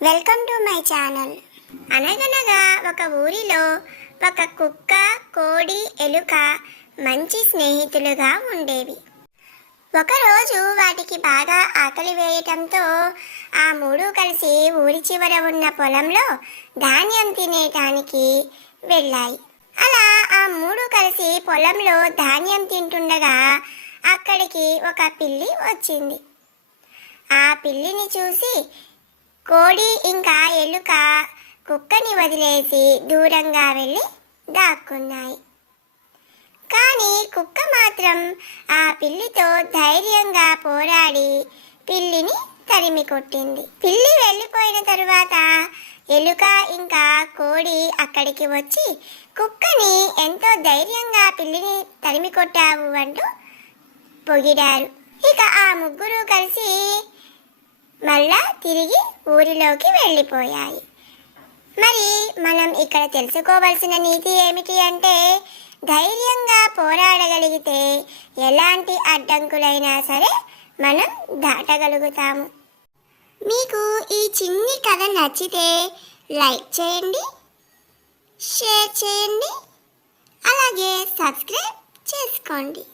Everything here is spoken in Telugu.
Welcome to my channel. అనగనగా ఒక ఊరిలో ఒక కుక్క, కోడి, ఎలుక మంచి స్నేహితులుగా ఉండేవి. ఒకరోజు వాటికి బాగా ఆకలి వేయటంతో ఆ మూడు కలిసి ఊరి చివర ఉన్న పొలంలో ధాన్యం తినేటానికి వెళ్ళాయి. అలా ఆ మూడు కలిసి పొలంలో ధాన్యం తింటుండగా అక్కడికి ఒక పిల్లి వచ్చింది. ఆ పిల్లిని చూసి కోడి ఇంకా ఎలుక కుక్కని వదిలేసి దూరంగా వెళ్ళి దాక్కున్నాయి. కానీ కుక్క మాత్రం ఆ పిల్లితో ధైర్యంగా పోరాడి పిల్లిని తరిమి కొట్టింది. పిల్లి వెళ్ళిపోయిన తరువాత ఎలుక ఇంకా కోడి అక్కడికి వచ్చి కుక్కని ఎంతో ధైర్యంగా పిల్లిని తరిమి కొట్టావు అంటూ పొగిడారు. ఇక ఆ ముగ్గురు కలిసి మళ్ళా తిరిగి ఊరిలోకి వెళ్ళిపోయాయి. మరి మనం ఇక్కడ తెలుసుకోవాల్సిన నీతి ఏమిటి అంటే, ధైర్యంగా పోరాడగలిగితే ఎలాంటి అడ్డంకులైనా సరే మనం దాటగలుగుతాము. మీకు ఈ చిన్ని కథ నచ్చితే లైక్ చేయండి, షేర్ చేయండి, అలాగే సబ్స్క్రైబ్ చేసుకోండి.